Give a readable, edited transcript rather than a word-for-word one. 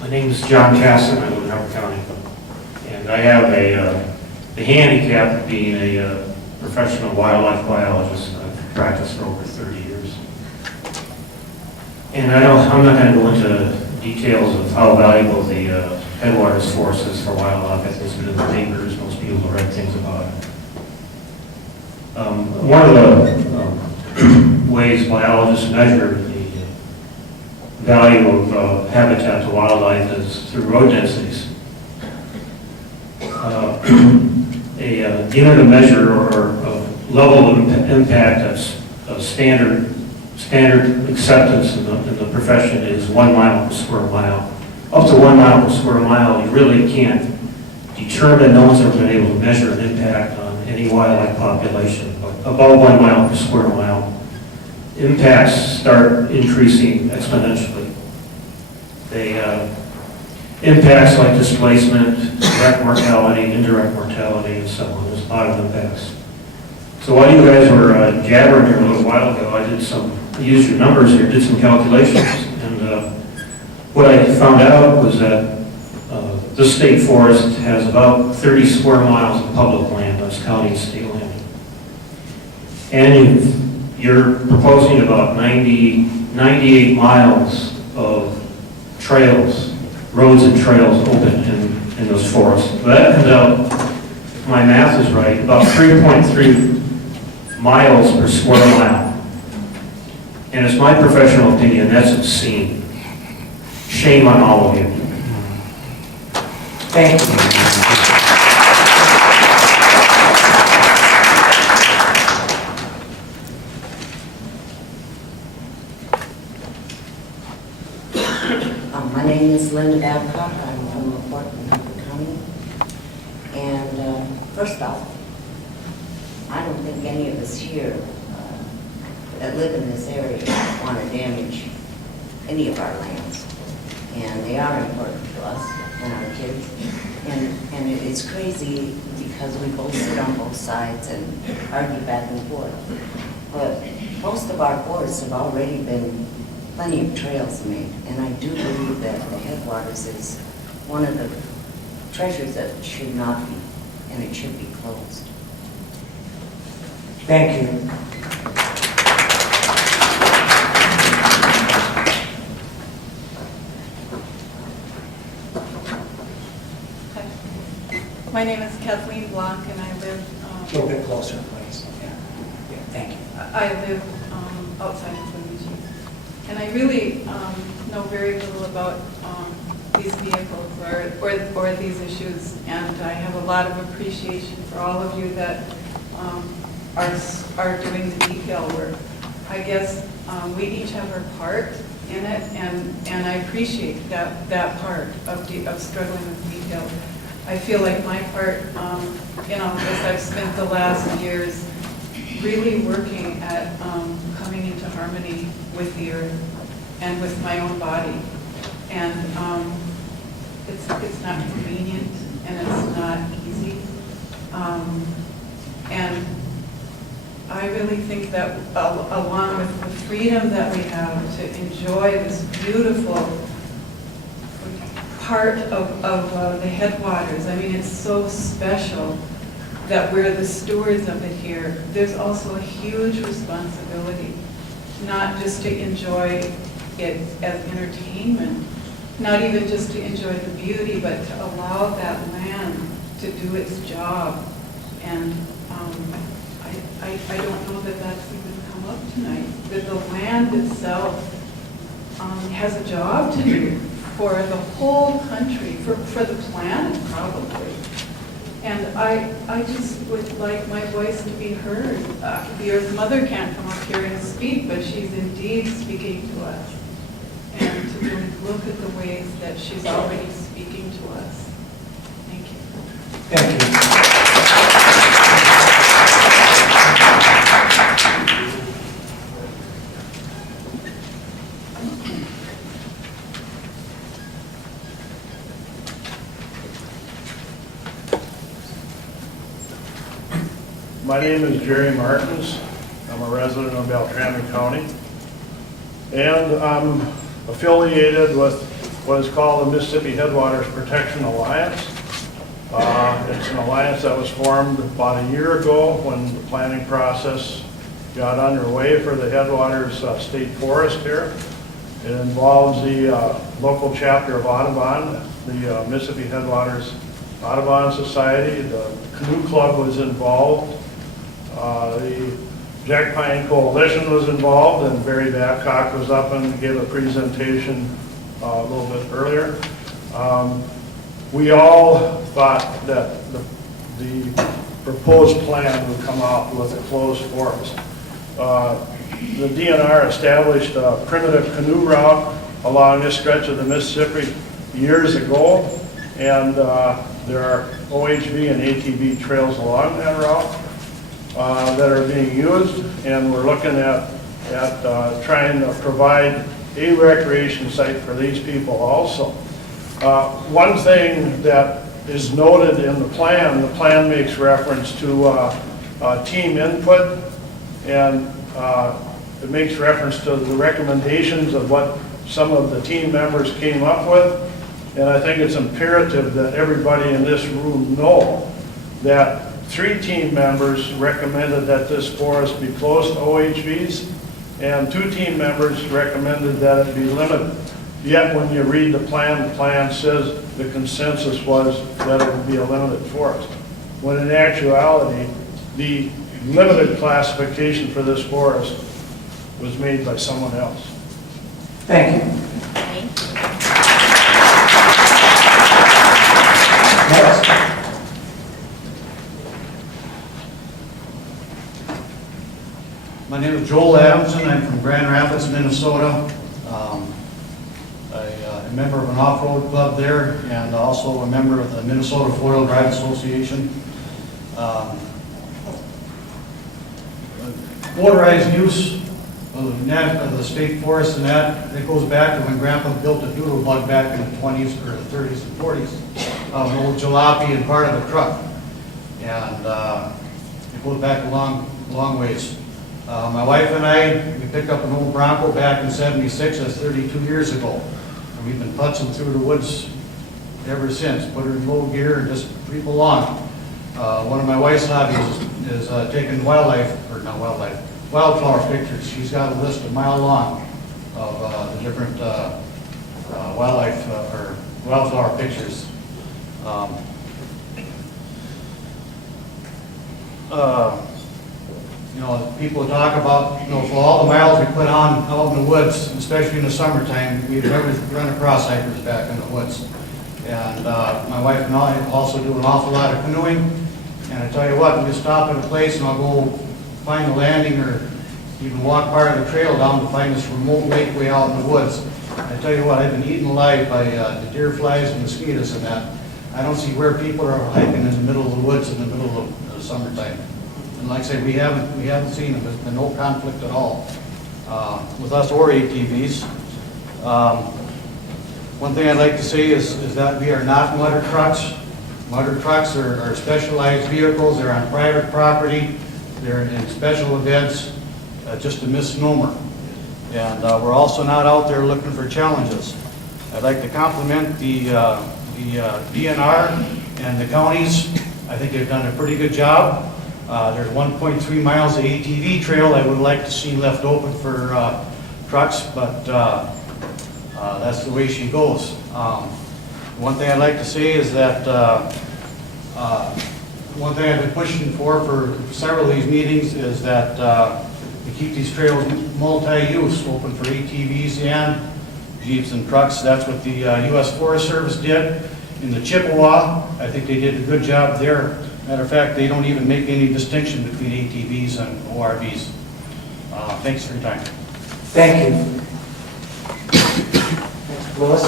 My name is John Casson. I live in Howard County. And I have the handicap of being a professional wildlife biologist. I've practiced for over 30 years. And I'm not going to go into details of how valuable the Headwaters Forest is for wildlife. I think it's been in the papers. Most people have read things about it. One of the ways biologists measure the value of habitat to wildlife is through road densities. A unit of measure or level of impact of standard acceptance in the profession is 1 mile per square mile. Up to 1 mile per square mile, you really can't determine, no one's ever been able to measure an impact on any wildlife population. But above 1 mile per square mile, impacts start increasing exponentially. Impacts like displacement, direct mortality, indirect mortality, and so on. There's a lot of impacts. So while you guys were jabbering here a little while ago, I used your numbers here, did some calculations, and what I found out was that this state forest has about 30 square miles of public land, that's county and state land. And you're proposing about 98 miles of trails, roads and trails open in those forests. That comes out, if my math is right, about 3.3 miles per square mile. And it's my professional opinion, that's obscene. Shame on all of you. Thank you. My name is Linda Babcock. I'm from LaPorte in Howard County. And first off, I don't think any of us here that live in this area want to damage any of our lands. And they are important to us and our kids. And it's crazy because we both sit on both sides and argue back and forth. But most of our forests have already been plenty of trails made, and I do believe that the Headwaters is one of the treasures that should not be, and it should be closed. Thank you. My name is Kathleen Block, and I live... A little bit closer, please. Yeah, thank you. I live outside of Bemidji. And I really know very little about these vehicles or these issues, and I have a lot of appreciation for all of you that are doing the detail work. I guess we each have our part in it, and I appreciate that part of struggling with detail. I feel like my part in all this, I've spent the last years really working at coming into harmony with the earth and with my own body. And it's not convenient and it's not easy. And I really think that along with the freedom that we have to enjoy this beautiful part of the Headwaters, I mean, it's so special that we're the stewards of it here. There's also a huge responsibility, not just to enjoy it as entertainment, not even just to enjoy the beauty, but to allow that land to do its job. And I don't know that that's even come up tonight, that the land itself has a job to do for the whole country, for the planet probably. And I just would like my voice to be heard. The Earth Mother can't come up here and speak, but she's indeed speaking to us. And to really look at the ways that she's already speaking to us. Thank you. Thank you. My name is Jerry Martins. I'm a resident of Beltrami County. And I'm affiliated with what is called the Mississippi Headwaters Protection Alliance. It's an alliance that was formed about a year ago when the planning process got underway for the Headwaters State Forest here. It involves the local chapter of Audubon, the Mississippi Headwaters Audubon Society. The Canoe Club was involved. The Jack Pine Coalition was involved, and Barry Babcock was up and gave a presentation a little bit earlier. We all thought that the proposed plan would come out with a closed forest. The DNR established a primitive canoe route along this stretch of the Mississippi years ago, and there are OHV and ATV trails along that route that are being used, and we're looking at trying to provide a recreation site for these people also. One thing that is noted in the plan makes reference to team input, and it makes reference to the recommendations of what some of the team members came up with. And I think it's imperative that everybody in this room know that 3 team members recommended that this forest be close to OHVs, and 2 team members recommended that it be limited. Yet when you read the plan says the consensus was that it would be a limited forest, when in actuality, the limited classification for this forest was made by someone else. Thank you. Next. My name is Joel Adamson. I'm from Grand Rapids, Minnesota. I'm a member of an off-road club there, and also a member of the Minnesota Four-Wheel Drive Association. Motorized use of the state forest and that, it goes back to when Grandpa built a doodle bug back in the 20s or the 30s and 40s. An old jalopy and part of the truck. And it goes back a long ways. My wife and I, we picked up an old Bronco back in '76, that's 32 years ago. And we've been putzing through the woods ever since. Put her in low gear and just creep along. One of my wife's hobbies is taking wildflower pictures. She's got a list a mile long of the different wildflower pictures. You know, people talk about, you know, for all the miles we put on out in the woods, especially in the summertime, we've never run across hikers back in the woods. And my wife and I also do an awful lot of canoeing. And I tell you what, we stop at a place and I'll go find a landing or even walk part of the trail down to find this remote lake way out in the woods. I tell you what, I've been eaten alive by the deer flies and mosquitoes and that. I don't see where people are hiking in the middle of the woods in the middle of the summertime. And like I say, we haven't seen them. There's been no conflict at all with us or ATVs. One thing I'd like to say is that we are not mudder trucks. Mudder trucks are specialized vehicles. They're on private property. They're in special events. Just a misnomer. And we're also not out there looking for challenges. I'd like to compliment the DNR and the counties. I think they've done a pretty good job. There's 1.3 miles of ATV trail I would like to see left open for trucks, but that's the way she goes. One thing I'd like to say is that one thing I've been pushing for several of these meetings is that we keep these trails multi-use, open for ATVs and Jeeps and trucks. That's what the U.S. Forest Service did in the Chippewa. I think they did a good job there. Matter of fact, they don't even make any distinction between ATVs and ORVs. Thanks for your time. Thank you. Next, Louis.